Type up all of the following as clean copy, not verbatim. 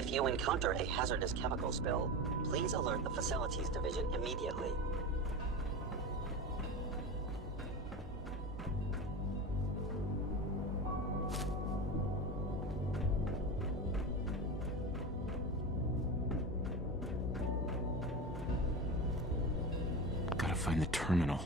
If you encounter a hazardous chemical spill, please alert the Facilities Division immediately. Gotta find the terminal.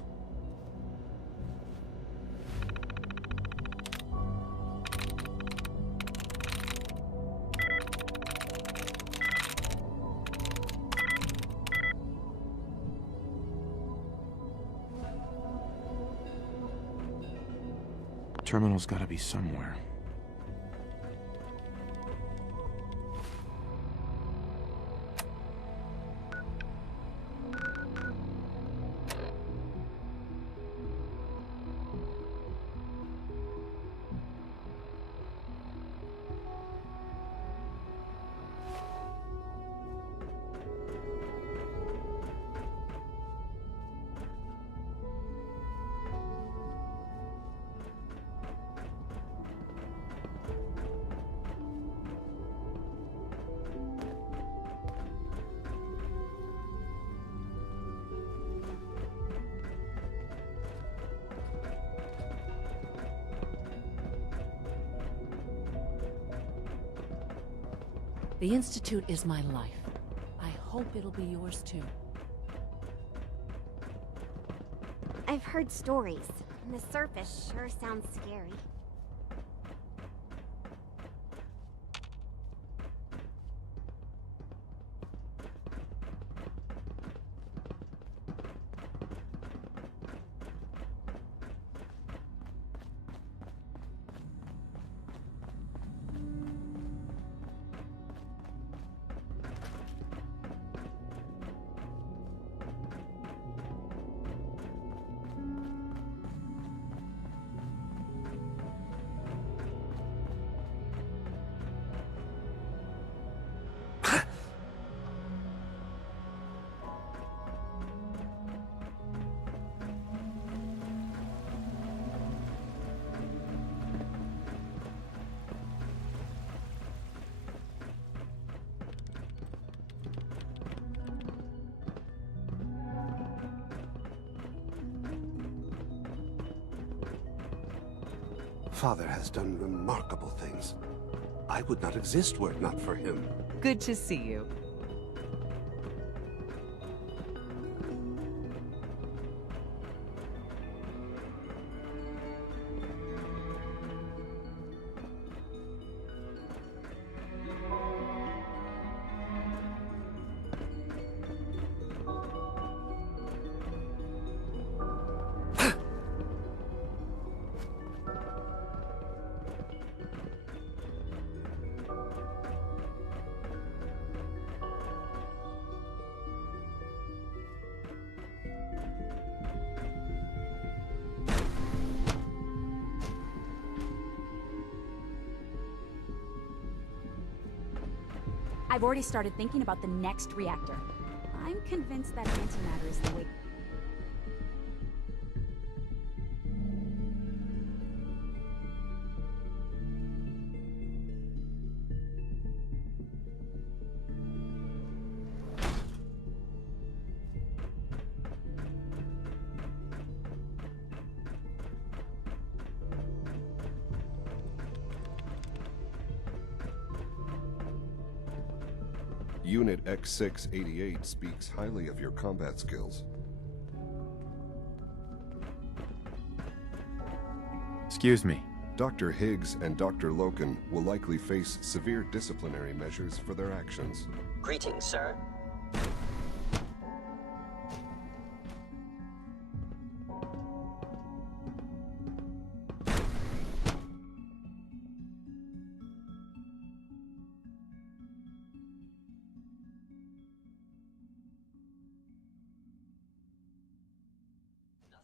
Terminal's gotta be somewhere. The Institute is my life. I hope it'll be yours too. I've heard stories. The surface sure sounds scary. Father has done remarkable things. I would not exist were it not for him. Good to see you. I've already started thinking about the next reactor. I'm convinced that antimatter is the way. Unit X688 speaks highly of your combat skills. Excuse me. Dr. Higgs and Dr. Loken will likely face severe disciplinary measures for their actions. Greetings, sir.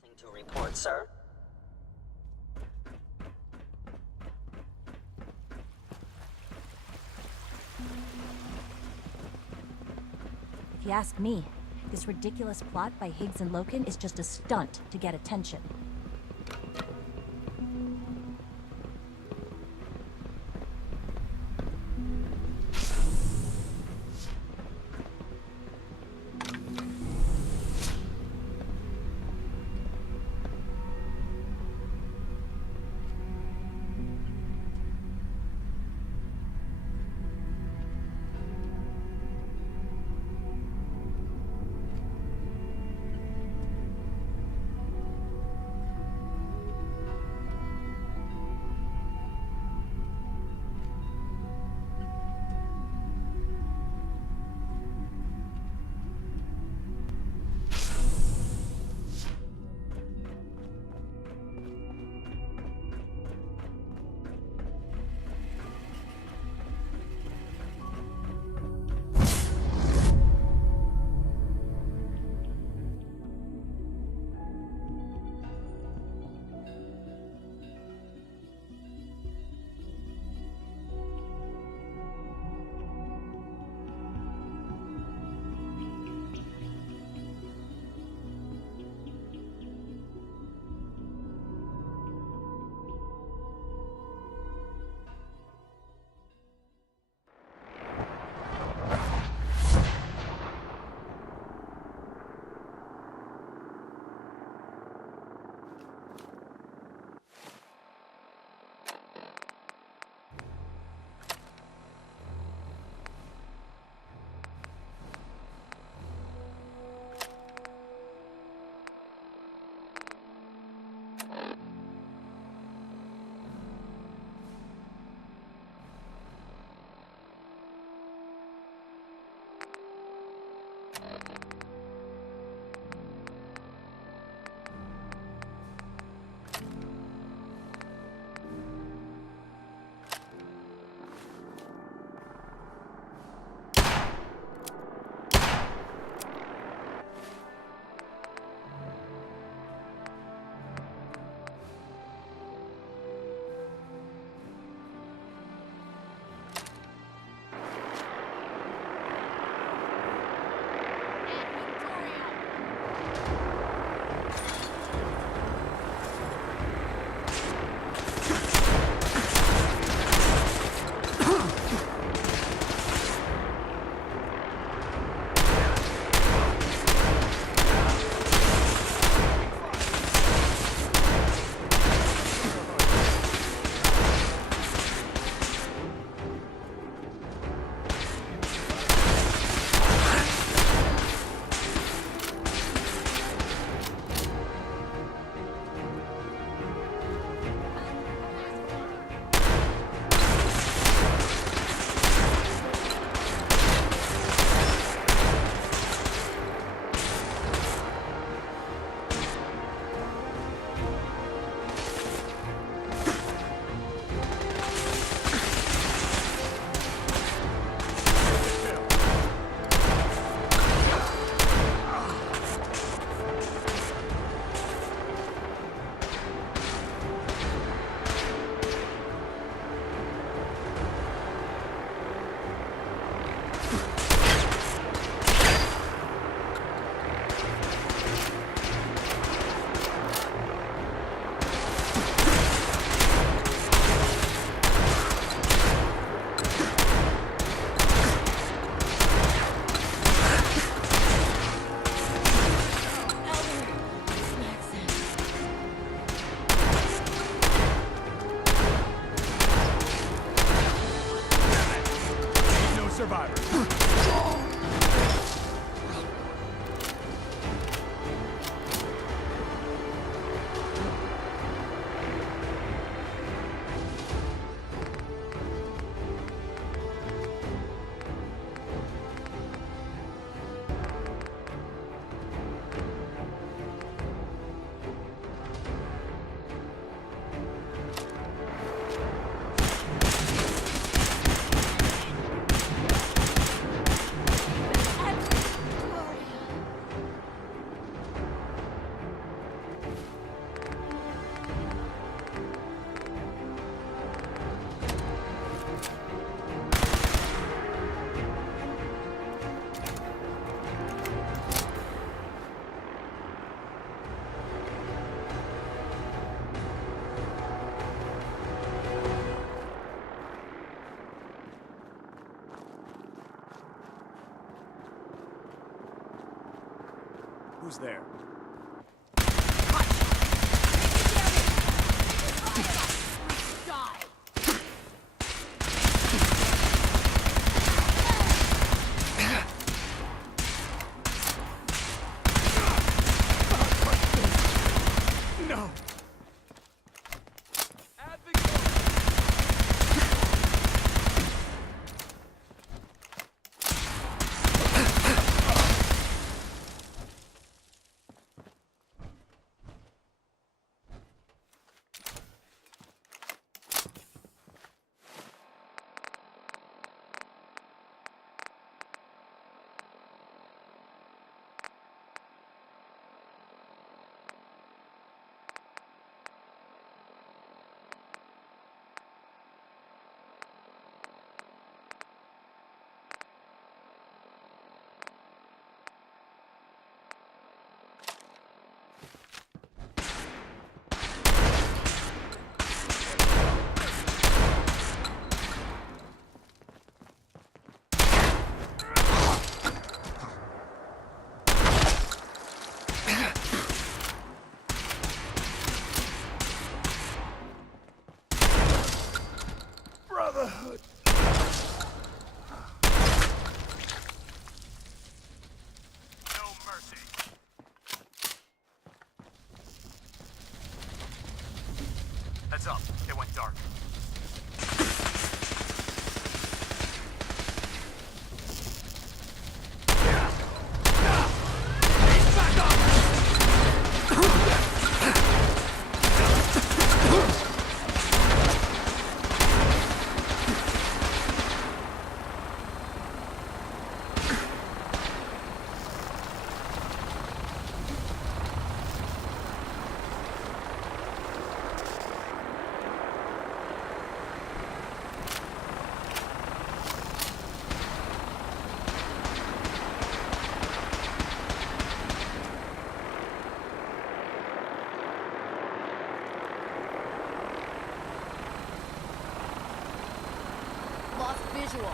Nothing to report, sir. If you ask me, this ridiculous plot by Higgs and Loken is just a stunt to get attention. survivors. Who's there? No! Brotherhood. No mercy. Heads up, it went dark. Lost visual.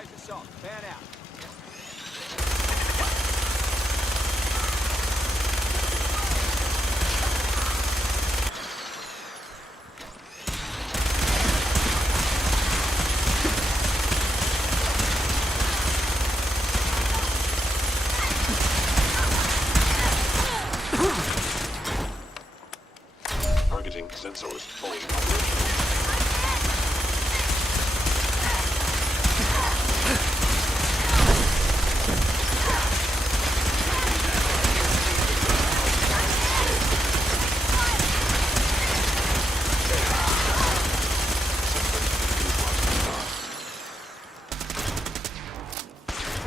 Surprise assault. Fan out. Targeting sensors fully operational.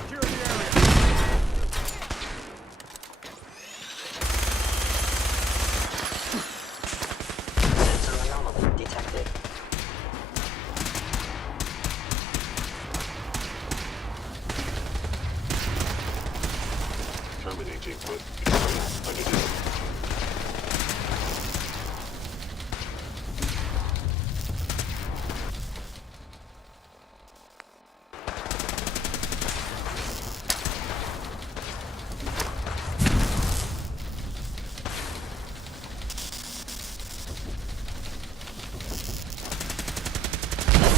Secure the area. Sensor anomaly detected. Terminating with extract identity.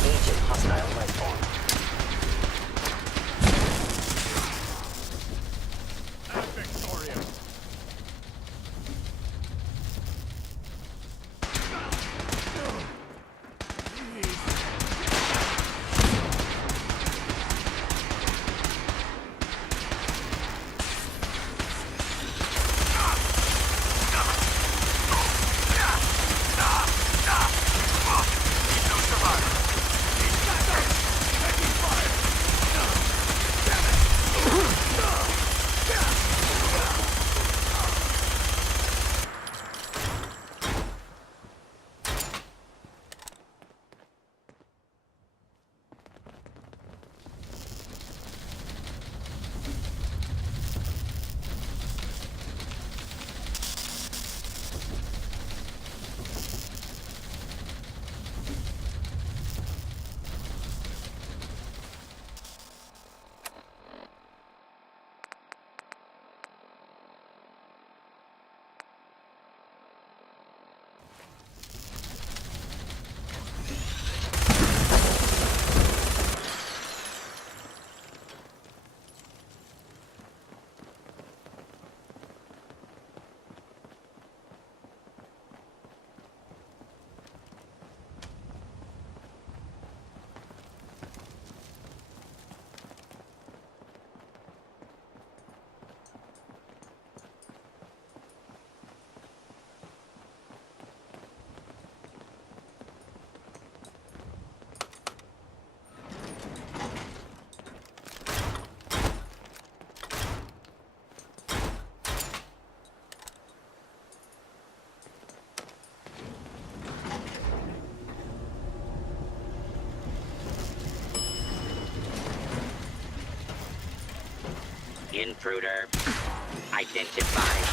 Engaging hostile life form. At Victoria. No survivor. Taking fire. Intruder. Identified.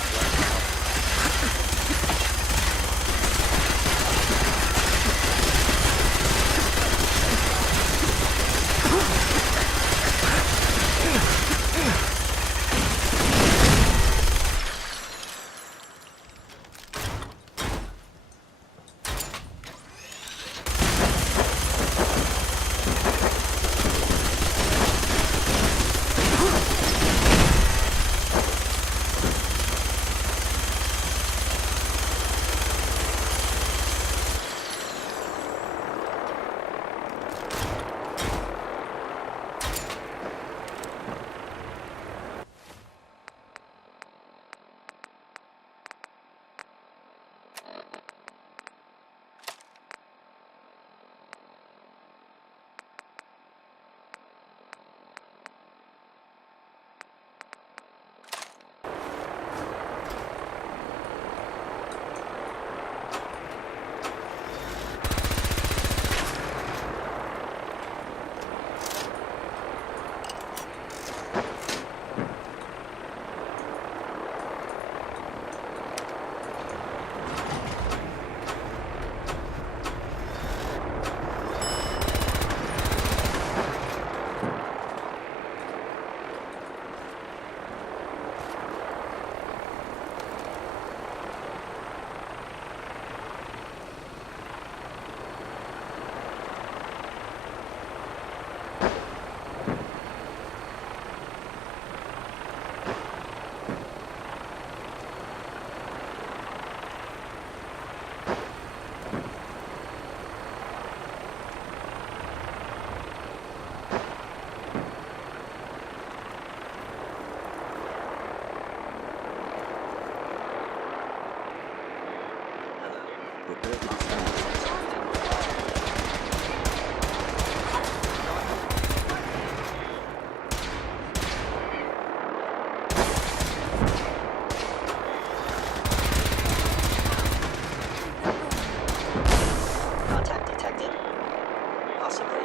Possibly.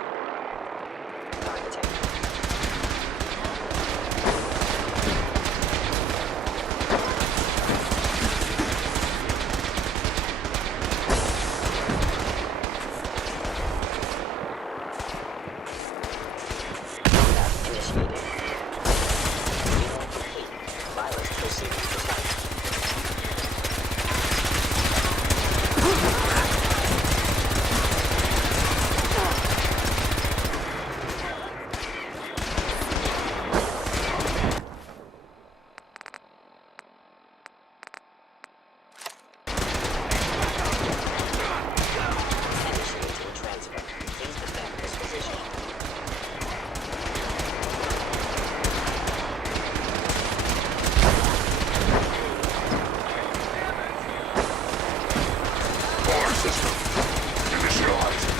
Targeting. Combat initiated. Reload complete. Virus proceeding to target. Initiating transfer. Please defend this position. Core system. Initialized.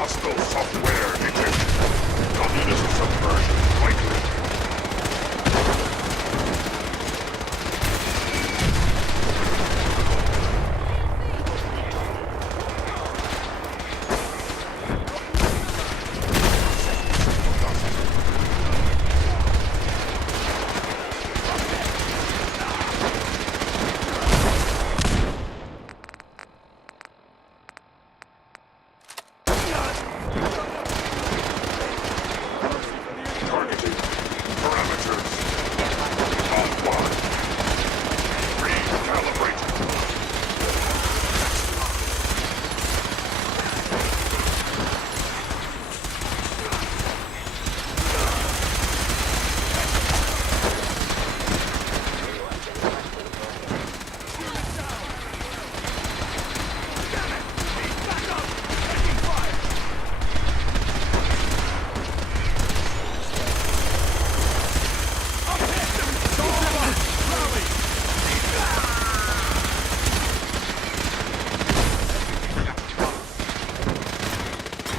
Hostile software detected. Communist subversion likely. Targeting. Parameters. Offline. Recalibrated.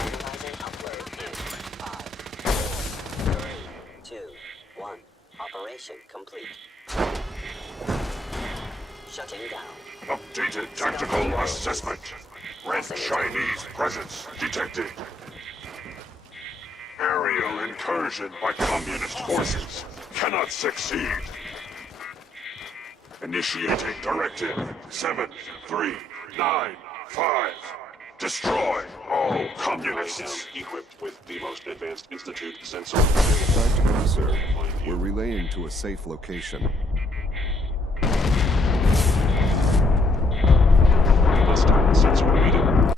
Analyzing upload in 5, 4, 3, 2, 1. Operation complete. Shutting down. Updated tactical assessment. Red Chinese presence detected. Aerial incursion by communist forces cannot succeed. Initiating directive 7395. Destroy all communists. Equipped with the most advanced Institute sensor. Time to go, sir. We're relaying to a safe location. Hostile sensor reading.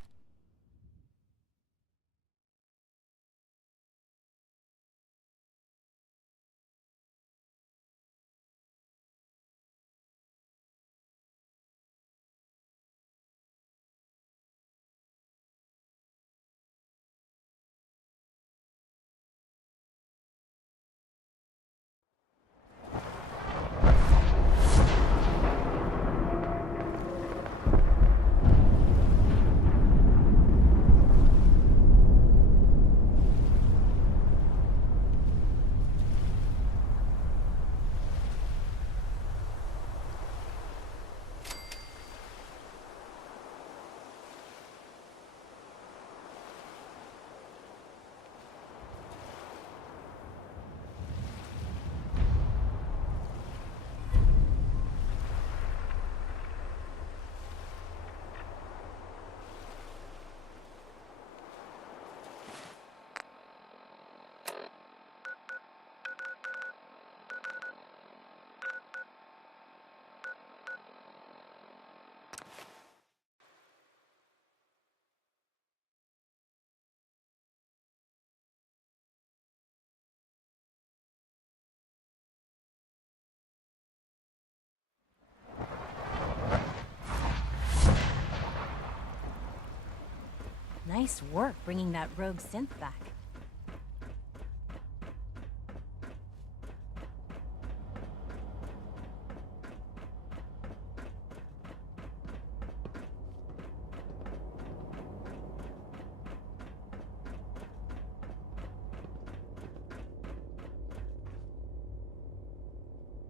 Nice work bringing that rogue synth back.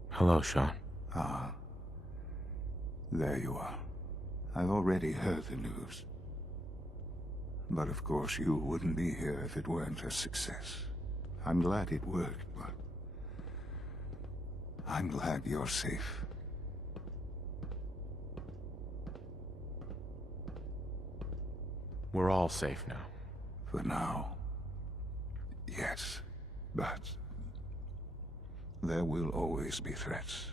Hello, Sean. Ah. There you are. I've already heard the news. But of course you wouldn't be here if it weren't a success. I'm glad it worked, but I'm glad you're safe. We're all safe now. For now. Yes, but there will always be threats.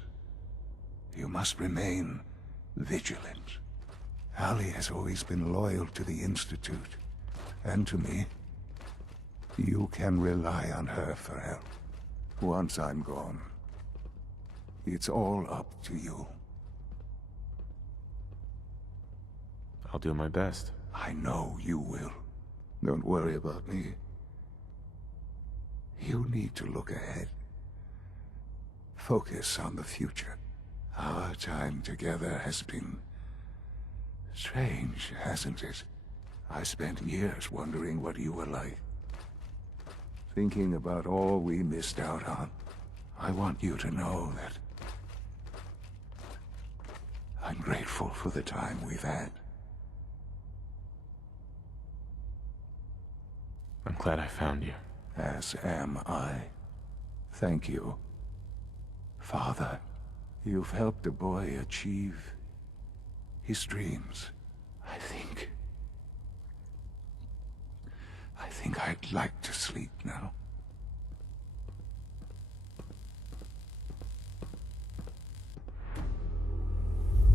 You must remain vigilant. Ali has always been loyal to the Institute, and to me. You can rely on her for help. Once I'm gone, it's all up to you. I'll do my best. I know you will. Don't worry about me. You need to look ahead. Focus on the future. Our time together has been strange, hasn't it? I spent years wondering what you were like. Thinking about all we missed out on. I want you to know that I'm grateful for the time we've had. I'm glad I found you. As am I. Thank you. Father, you've helped a boy achieve his dreams. I think I'd like to sleep now.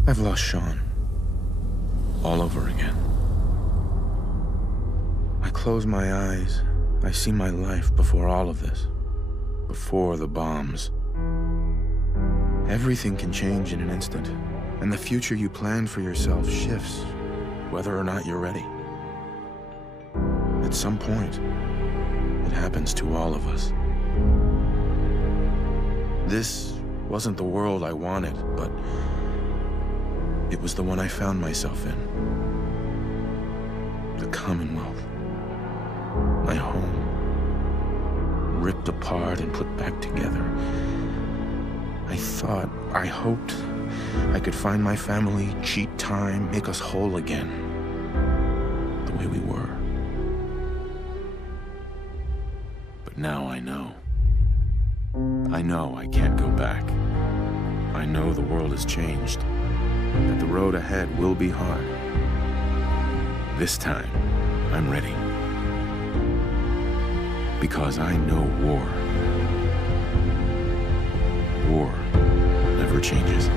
I've lost Sean. All over again. I close my eyes. I see my life before all of this. Before the bombs. Everything can change in an instant, and the future you plan for yourself shifts, whether or not you're ready. At some point, it happens to all of us. This wasn't the world I wanted, but it was the one I found myself in. The Commonwealth. My home. Ripped apart and put back together. I hoped I could find my family, cheat time, make us whole again. The way we were. But now I know. I know I can't go back. I know the world has changed. That the road ahead will be hard. This time, I'm ready. Because I know war. War never changes.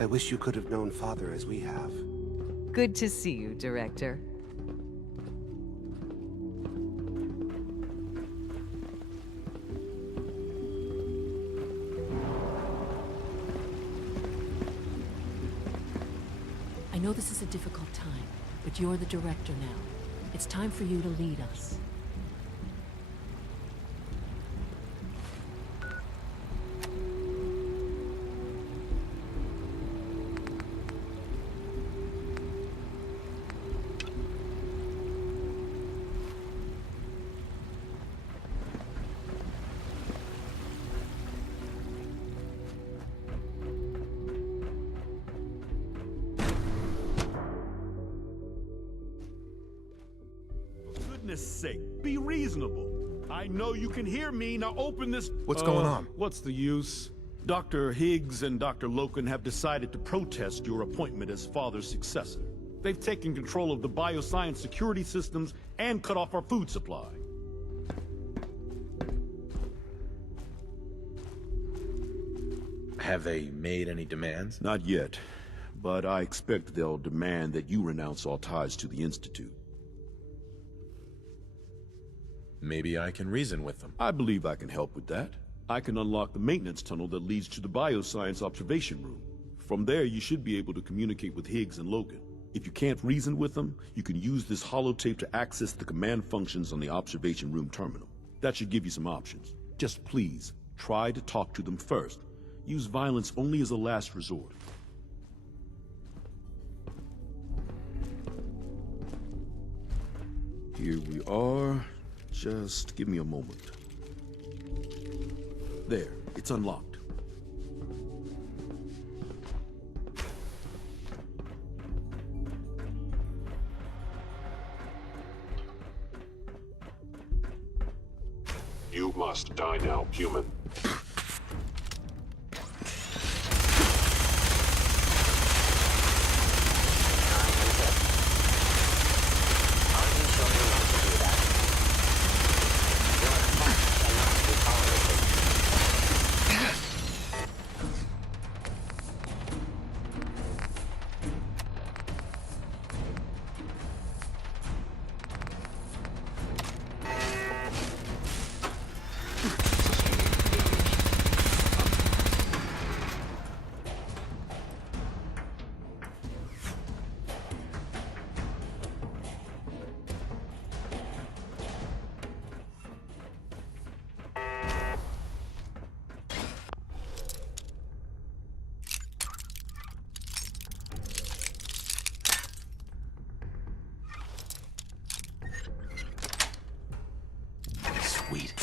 I wish you could have known Father as we have. Good to see you, Director. I know this is a difficult time, but you're the director now. It's time for you to lead us. Goodness sake, be reasonable. I know you can hear me. Now open this. What's going on? What's the use? Dr. Higgs and Dr. Loken have decided to protest your appointment as Father's successor. They've taken control of the bioscience security systems and cut off our food supply. Have they made any demands? Not yet, but I expect they'll demand that you renounce all ties to the Institute. Maybe I can reason with them. I believe I can help with that. I can unlock the maintenance tunnel that leads to the bioscience observation room. From there, you should be able to communicate with Higgs and Logan. If you can't reason with them, you can use this holotape to access the command functions on the observation room terminal. That should give you some options. Just please, try to talk to them first. Use violence only as a last resort. Here we are. Just give me a moment. There, it's unlocked. You must die now, human. Sweet.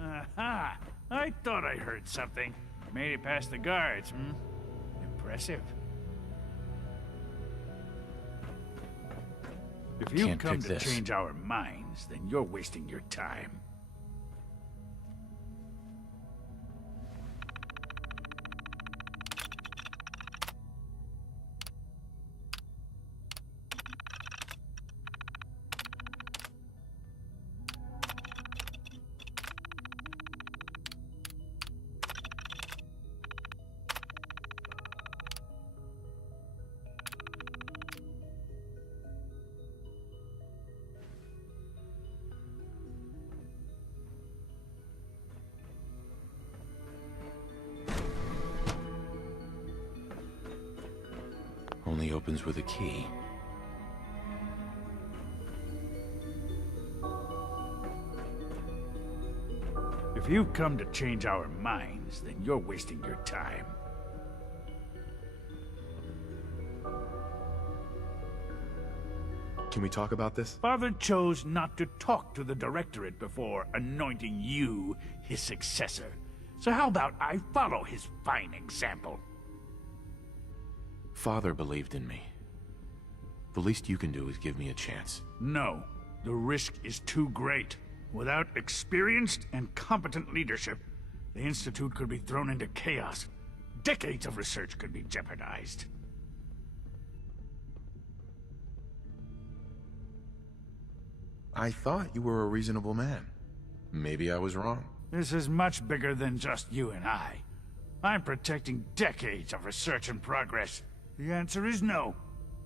Aha! I thought I heard something. Made it past the guards, Impressive. If you Can't come pick to this. change our minds, then you're wasting your time. Only opens with a key. If you come to change our minds, then you're wasting your time. Can we talk about this? Father chose not to talk to the Directorate before anointing you his successor. So how about I follow his fine example? Father believed in me. The least you can do is give me a chance. No. The risk is too great. Without experienced and competent leadership, the Institute could be thrown into chaos. Decades of research could be jeopardized. I thought you were a reasonable man. Maybe I was wrong. This is much bigger than just you and I. I'm protecting decades of research and progress. The answer is no.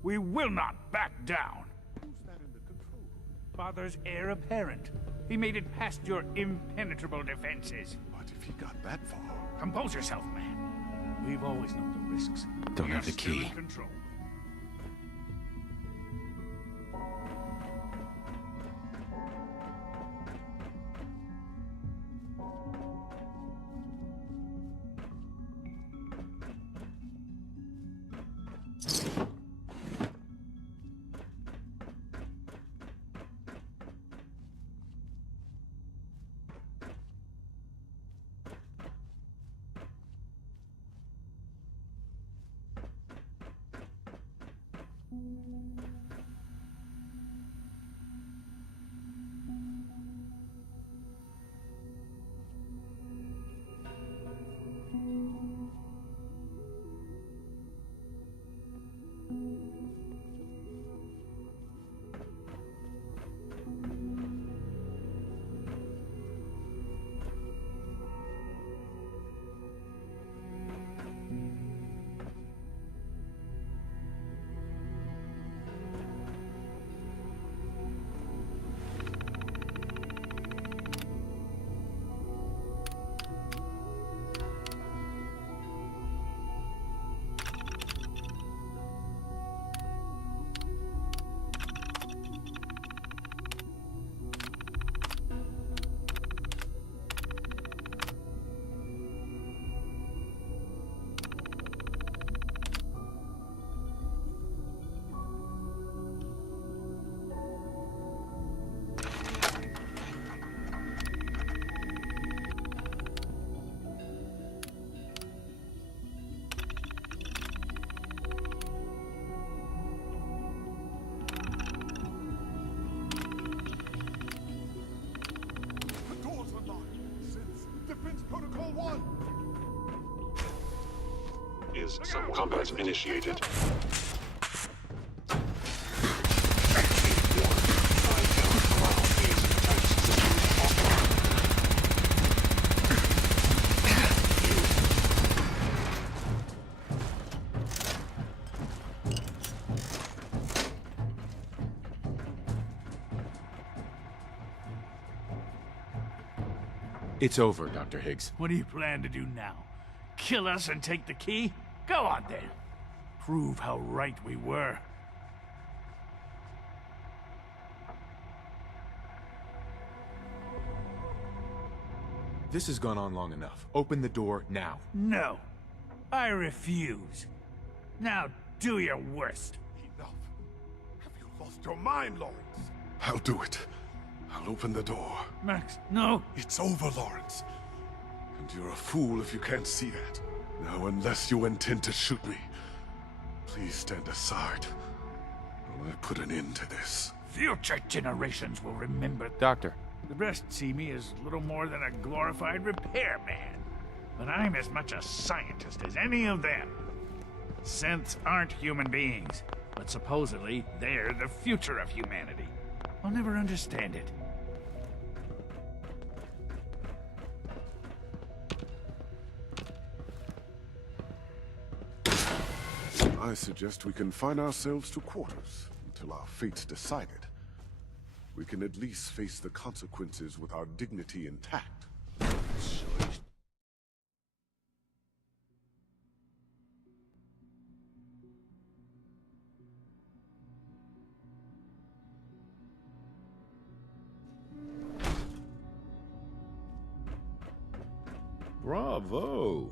We will not back down. Who's that in the control room? Father's heir apparent. He made it past your impenetrable defenses. But if he got that far... Compose yourself, man. We've always known the risks. Don't have the Still in key. control. Is some combat initiated? It's over, Dr. Higgs. What do you plan to do now? Kill us and take the key? Go on then. Prove how right we were. This has gone on long enough. Open the door now. No. I refuse. Now do your worst. Enough. Have you lost your mind, Lawrence? I'll do it. I'll open the door. Max, no. It's over, Lawrence. And you're a fool if you can't see that. Now, unless you intend to shoot me, please stand aside while I put an end to this. Future generations will remember. Doctor. The rest see me as little more than a glorified repairman. But I'm as much a scientist as any of them. Synths aren't human beings, but supposedly they're the future of humanity. I'll never understand it. I suggest we confine ourselves to quarters until our fate's decided. We can at least face the consequences with our dignity intact. Bravo!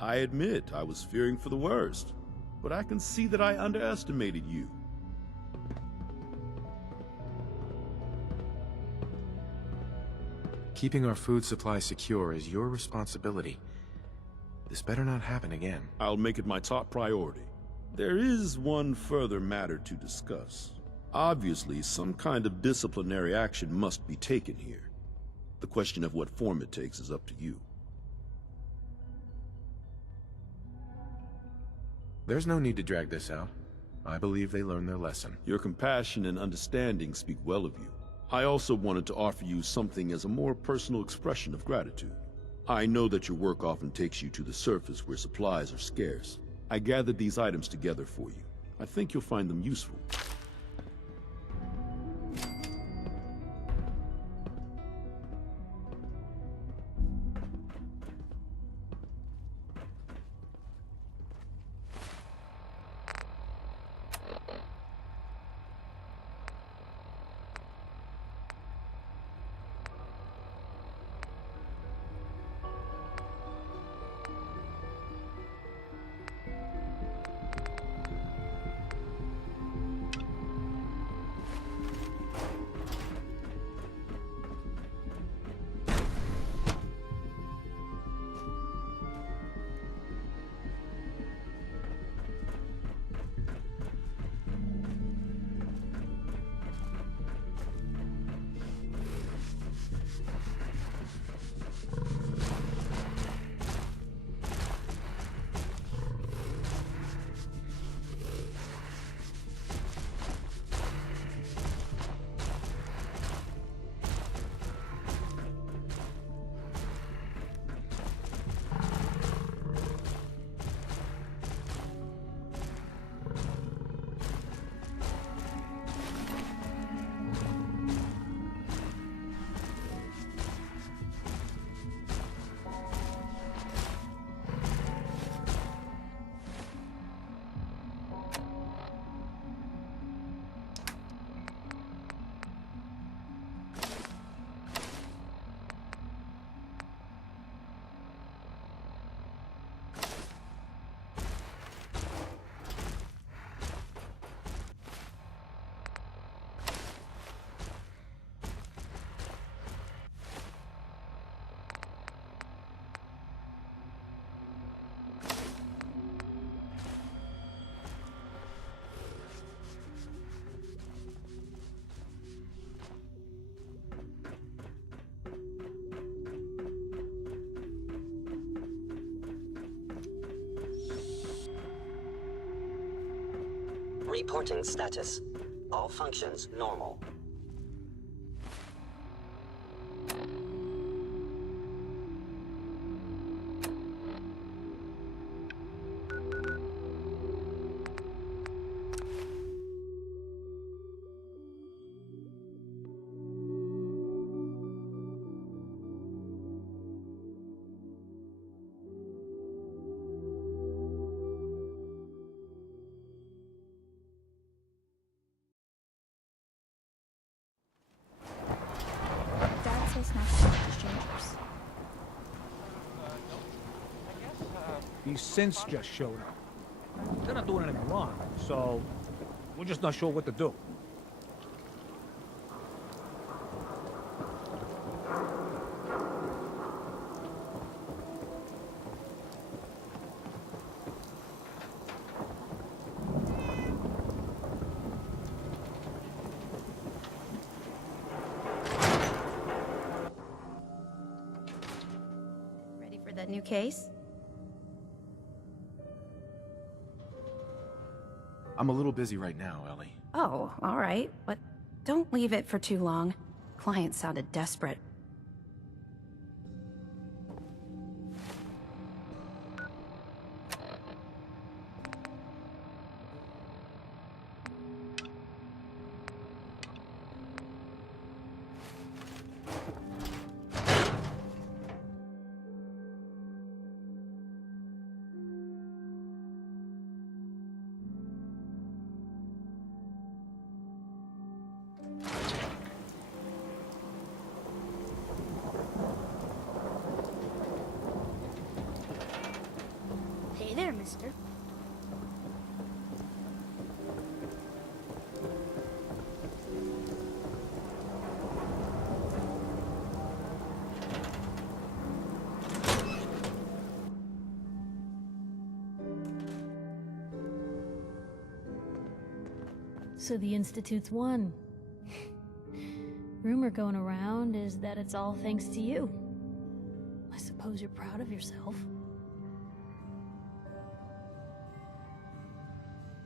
I admit I was fearing for the worst, but I can see that I underestimated you. Keeping our food supply secure is your responsibility. This better not happen again. I'll make it my top priority. There is one further matter to discuss. Obviously, some kind of disciplinary action must be taken here. The question of what form it takes is up to you. There's no need to drag this out. I believe they learned their lesson. Your compassion and understanding speak well of you. I also wanted to offer you something as a more personal expression of gratitude. I know that your work often takes you to the surface where supplies are scarce. I gathered these items together for you. I think you'll find them useful. Reporting status. All functions normal. Dad says not to talk to strangers. These synths just showed up. They're not doing anything wrong, so we're just not sure what to do. Ready for that new case? I'm a little busy right now, Ellie. Oh, all right, but don't leave it for too long. Client sounded desperate. Hey there, mister. So the Institute's won. Rumor going around is that it's all thanks to you. I suppose you're proud of yourself.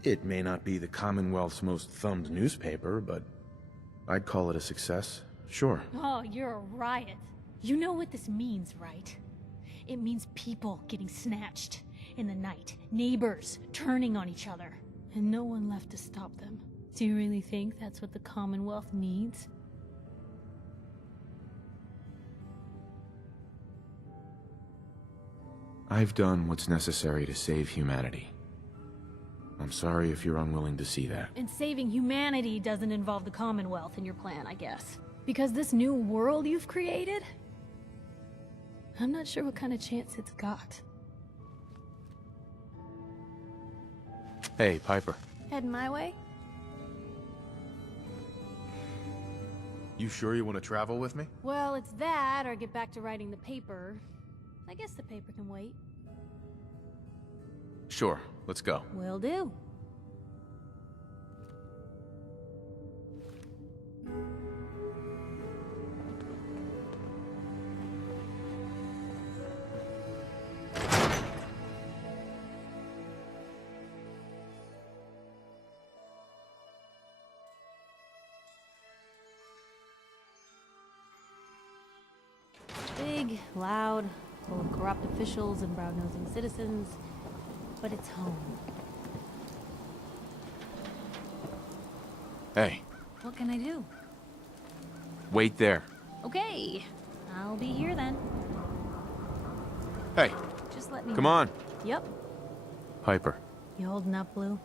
It may not be the Commonwealth's most thumbed newspaper, but I'd call it a success, sure. Oh, you're a riot. You know what this means, right? It means people getting snatched in the night, neighbors turning on each other, and no one left to stop them. Do you really think that's what the Commonwealth needs? I've done what's necessary to save humanity. I'm sorry if you're unwilling to see that. And saving humanity doesn't involve the Commonwealth in your plan, I guess. Because this new world you've created, I'm not sure what kind of chance it's got. Hey, Piper. Heading my way? You sure you want to travel with me? Well, it's that, or get back to writing the paper. I guess the paper can wait. Sure, let's go. Will do. Big, loud, full of corrupt officials and brown-nosing citizens, but it's home. Hey, What can I do? wait there. Okay, I'll be here then. Hey, Just let me come know. on. Yep. Piper. You holding up, Blue?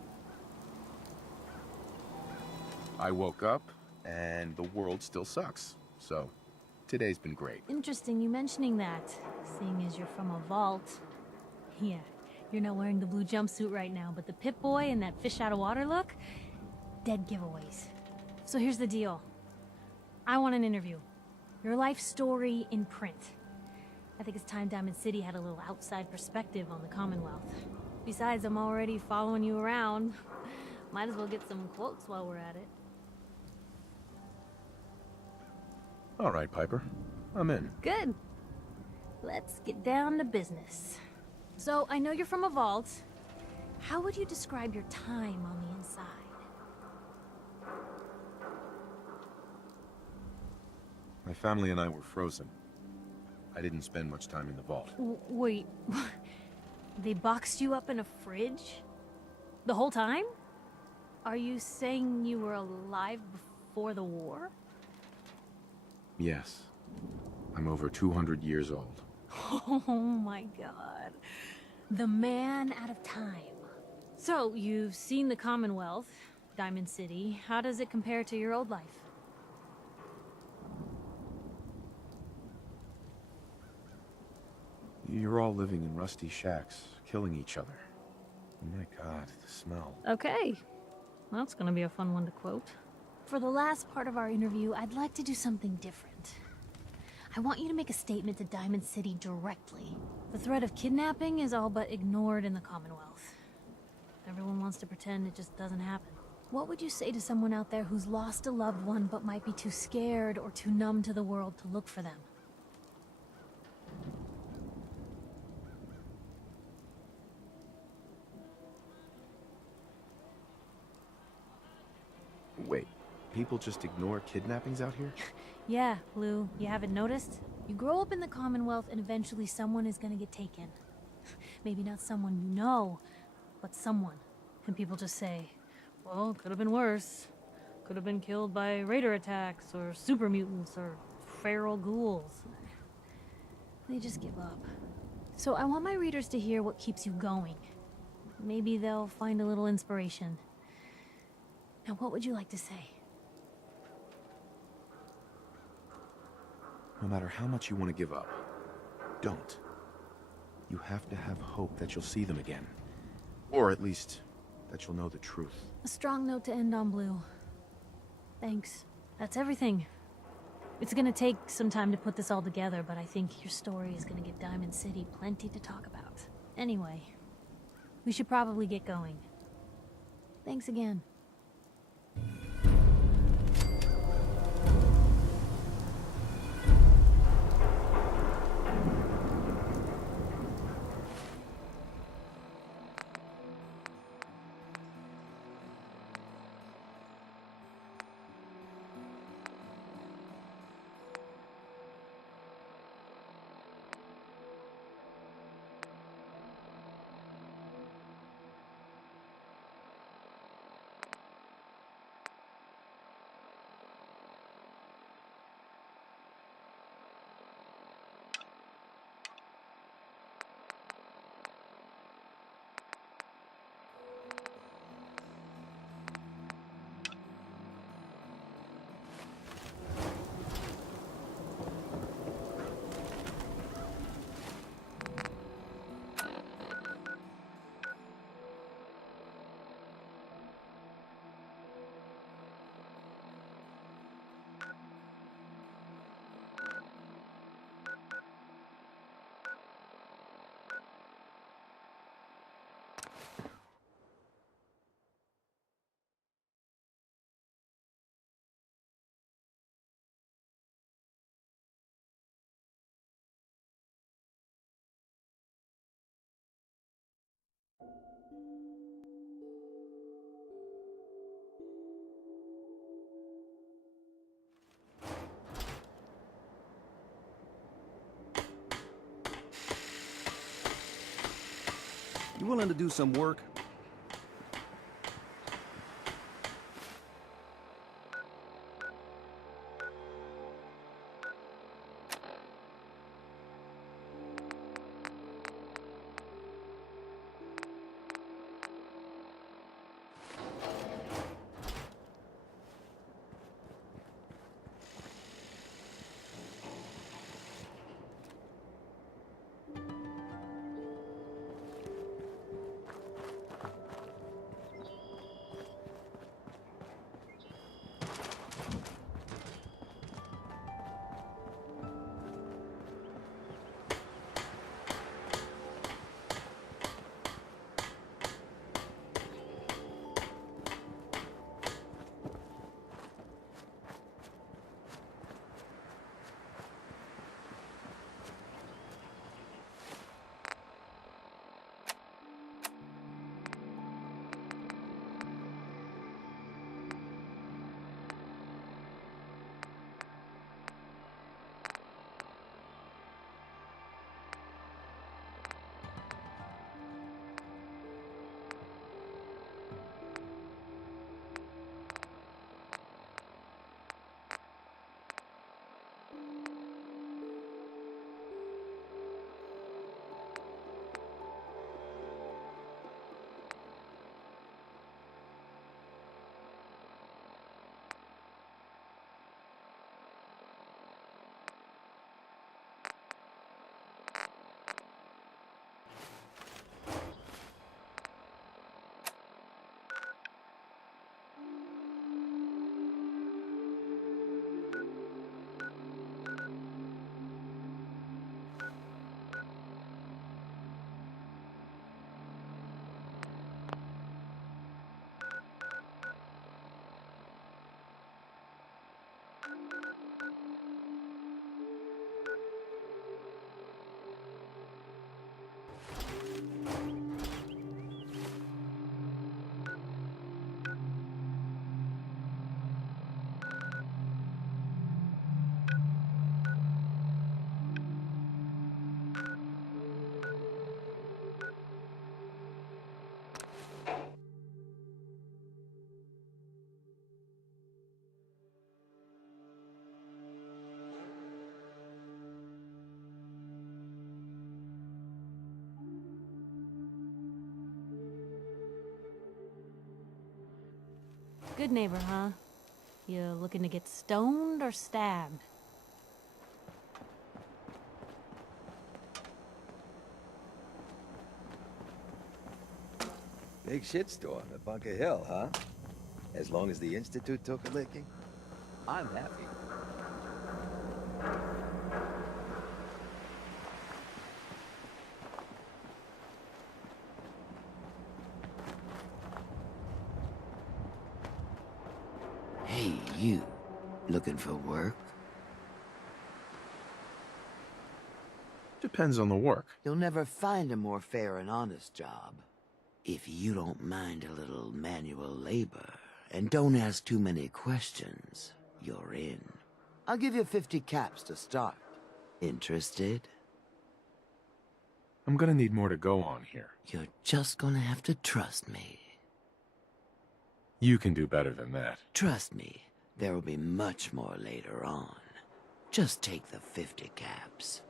I woke up, and the world still sucks. So, today's been great. Interesting you mentioning that, seeing as you're from a vault. Yeah, you're not wearing the blue jumpsuit right now, but the Pip-Boy and that fish-out-of-water look? Dead giveaways. So here's the deal. I want an interview. Your life story in print. I think it's time Diamond City had a little outside perspective on the Commonwealth. Besides, I'm already following you around. Might as well get some quotes while we're at it. All right, Piper. I'm in. Good. Let's get down to business. So, I know you're from a vault. How would you describe your time on the inside? My family and I were frozen. I didn't spend much time in the vault. Wait, they boxed you up in a fridge? The whole time? Are you saying you were alive before the war? Yes. I'm over 200 years old. Oh my god. The man out of time. So, you've seen the Commonwealth, Diamond City. How does it compare to your old life? You're all living in rusty shacks, killing each other. Oh my god, the smell. Okay. Well, that's gonna be a fun one to quote. For the last part of our interview, I'd like to do something different. I want you to make a statement to Diamond City directly. The threat of kidnapping is all but ignored in the Commonwealth. Everyone wants to pretend it just doesn't happen. What would you say to someone out there who's lost a loved one but might be too scared or too numb to the world to look for them? Wait, people just ignore kidnappings out here? Yeah, Lou, you haven't noticed? You grow up in the Commonwealth and eventually someone is gonna get taken. Maybe not someone you know, but someone. And people just say, well, could have been worse. Could have been killed by raider attacks, or super mutants, or feral ghouls. They just give up. So I want my readers to hear what keeps you going. Maybe they'll find a little inspiration. Now, what would you like to say? No matter how much you want to give up, don't. You have to have hope that you'll see them again. Or at least, that you'll know the truth. A strong note to end on, Blue. Thanks. That's everything. It's gonna take some time to put this all together, but I think your story is gonna give Diamond City plenty to talk about. Anyway, we should probably get going. Thanks again. You willing to do some work? Good neighbor, huh? You looking to get stoned or stabbed? Big shitstorm at Bunker Hill, huh? As long as the Institute took a licking, I'm happy. Hey, you. Looking for work? Depends on the work. You'll never find a more fair and honest job. If you don't mind a little manual labor, and don't ask too many questions, you're in. I'll give you 50 caps to start. Interested? I'm gonna need more to go on here. You're just gonna have to trust me. You can do better than that. Trust me, there will be much more later on. Just take the 50 caps.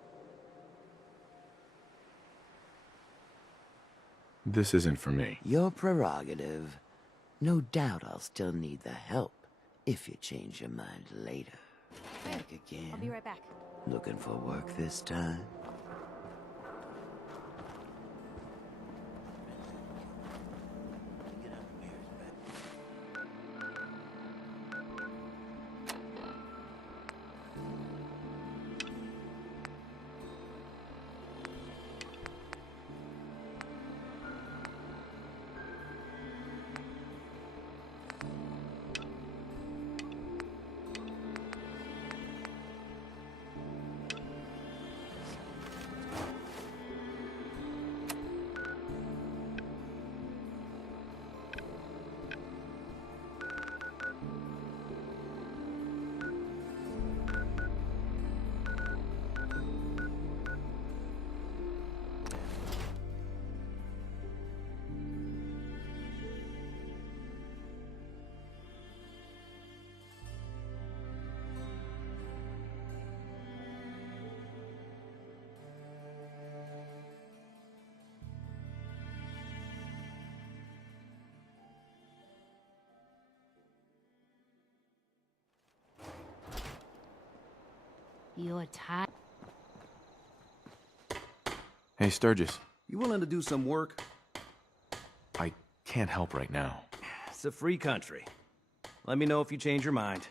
This isn't for me. Your prerogative. No doubt I'll still need the help if you change your mind later. Back again. I'll be right back. Looking for work this time? You're tired. Hey, Sturgis. You willing to do some work? I can't help right now. It's a free country. Let me know if you change your mind.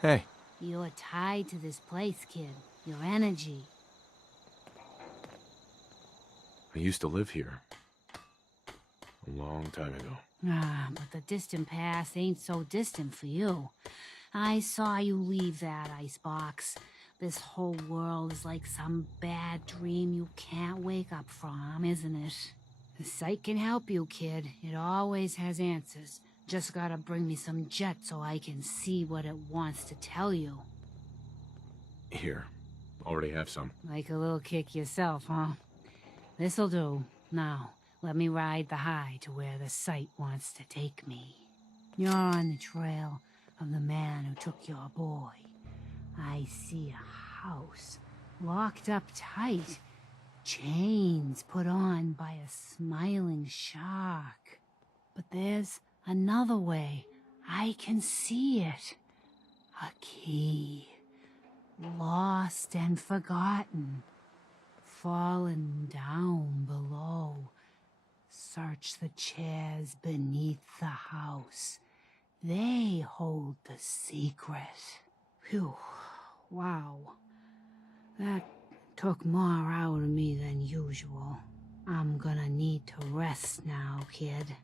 Hey. You're tied to this place, kid. Your energy. I used to live here. A long time ago. Ah, but the distant past ain't so distant for you. I saw you leave that icebox. This whole world is like some bad dream you can't wake up from, isn't it? The sight can help you, kid. It always has answers. Just gotta bring me some jet so I can see what it wants to tell you. Here. Already have some. Like a little kick yourself, huh? This'll do. Now, let me ride the high to where the sight wants to take me. You're on the trail of the man who took your boy. I see a house, locked up tight, chains put on by a smiling shark. But there's another way. I can see it. A key. Lost and forgotten. Fallen down below. Search the chairs beneath the house. They hold the secret. Phew. Wow. That took more out of me than usual. I'm gonna need to rest now, kid.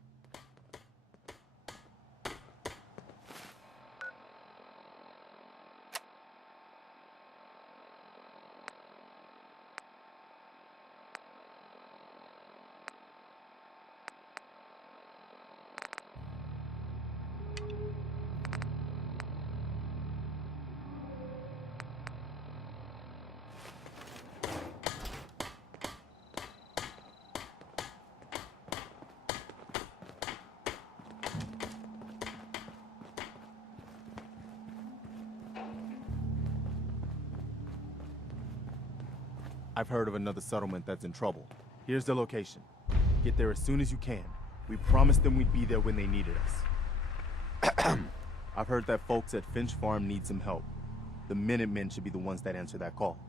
I've heard of another settlement that's in trouble. Here's the location. Get there as soon as you can. We promised them we'd be there when they needed us. I've heard that folks at Finch Farm need some help. The Minutemen should be the ones that answer that call.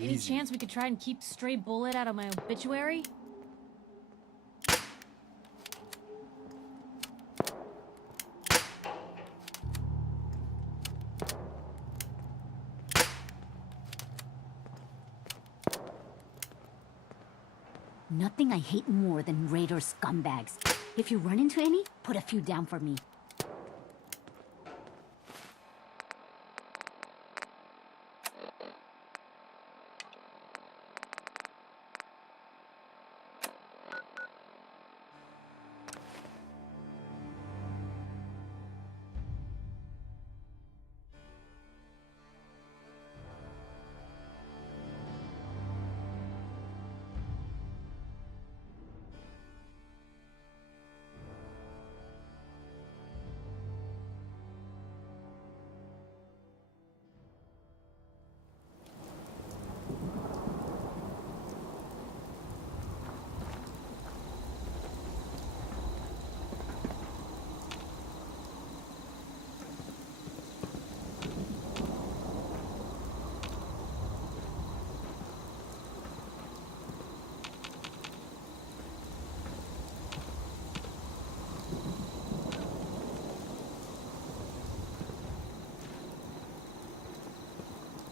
Any chance we could try and keep stray bullet out of my obituary? Nothing I hate more than raider scumbags. If you run into any, put a few down for me.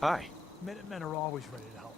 Hi. Minutemen are always ready to help.